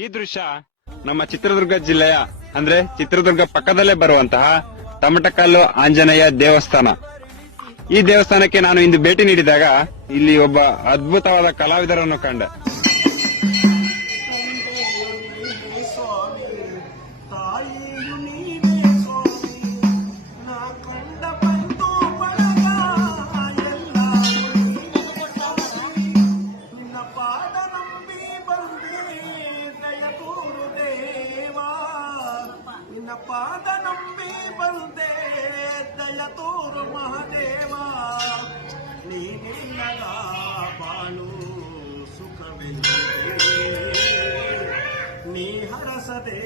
ಈ ದೃಶ್ಯ ನಮ್ಮ ಚಿತ್ರದುರ್ಗ ಜಿಲ್ಲೆಯ ಅಂದ್ರೆ ಚಿತ್ರದುರ್ಗ ಪಕ್ಕದಲ್ಲೇ ಬರುವಂತಹ ತಮಟಕಲ್ಲು ಆಂಜನೇಯ ದೇವಸ್ಥಾನ. ಈ ದೇವಸ್ಥಾನಕ್ಕೆ ನಾನು ಇಂದು ಭೇಟಿ ನೀಡಿದಾಗ ಇಲ್ಲಿ ಒಬ್ಬ ಅದ್ಭುತವಾದ ಕಲಾವಿದರನ್ನು ಕಂಡೆ. ಪಾದ ನಂಬಿ ಬಂದೆ ದಯ ತೋರು ಮಹದೇವ, ನೀನಿಲ್ಲದ ಬಾಳು ಸುಖವಿಲ್ಲ, ನೀ ಹರಸದೆ